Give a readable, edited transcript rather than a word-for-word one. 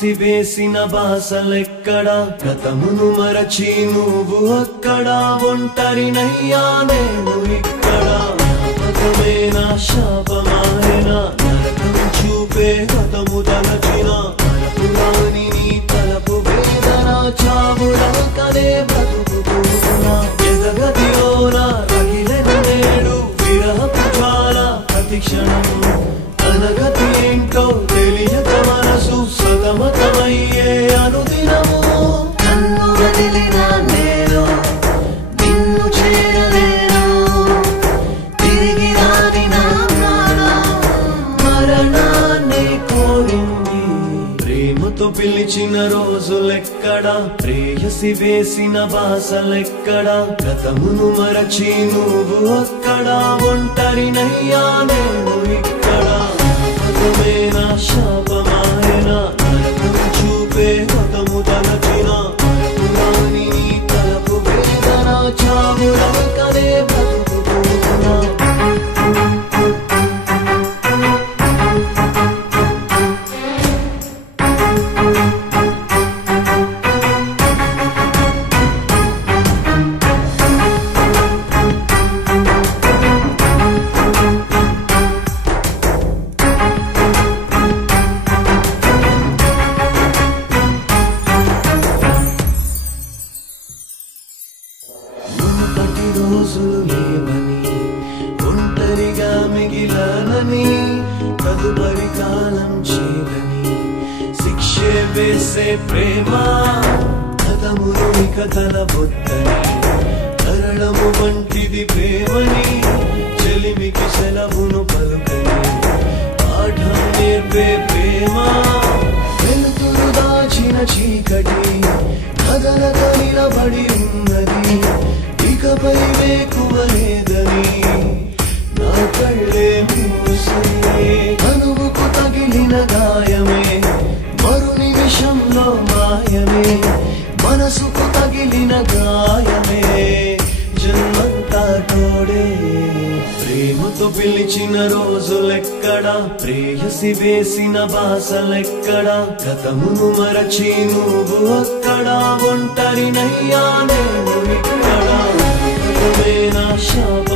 ప్రేయసి వేసిన బాసలెక్కడా గతమును మరచి నువ్వు అక్కడ ఒంటరినయ్యా నేను ఇక్కడ జ్ఞాపకమేనా శాపమాయనా నరకం చూపే గతము తలచిన తలపురాని నీ తలపు వేదన చావురాకనే బ్రతుకుతున్నా ఎదగదిలోన రగిలెను నేడు విరహపు జ్వాల ప్రతి క్షణము అనగతి ఏంటో తెలియక మనసు సతమతమయ్యే అనుదినము నన్ను వదిలిన నేను నిన్ను చేరలేను తిరిగి రాని నా ప్రాణం మరణాన్ని కోరింది ప్రేమతో పిలిచిన రోజులెక్కడా ప్రేయసి వేసిన బాసలెక్కడా గతమును మరచి నువ్వు అక్కడ ఒంటరినయ్యా నేను ఇక్కడ జ్ఞాపకమేనా శాపమాయనా నరకం చూపే గతము తలచిన తలపురాని నీ తలపు వేదన చావురాకనే బ్రతుకుతున్నా మునుపటి రోజులు లేవని ఒంటరిగా మిగిలానని తదుపరి కాలం చేరని శిక్షే వేసే ప్రేమ కథమును ఇక తలబొద్దని కరళము వంటిది ప్రేమని చెలిమికి సెలవును పలుకని పాఠం నేర్పే ప్రేమ వెలుతురు దాచిన చీకటి కదలక నిలబడి ఉన్నది ఇకపై వేకువ లేదని నా కళ్ళే మూసే కనువుకు తగిలిన గాయమే మరు నిమిషంలో మాయమే మనసుకు తగిలిన గాయమే జన్మంతా తోడే ప్రేమతో పిలిచిన రోజులెక్కడా ప్రేయసి వేసిన బాసలెక్కడా గతమును మరచి నువ్వు అక్కడ ఒంటరినయ్యా నేను ఇక్కడ జ్ఞాపకమేనా శాప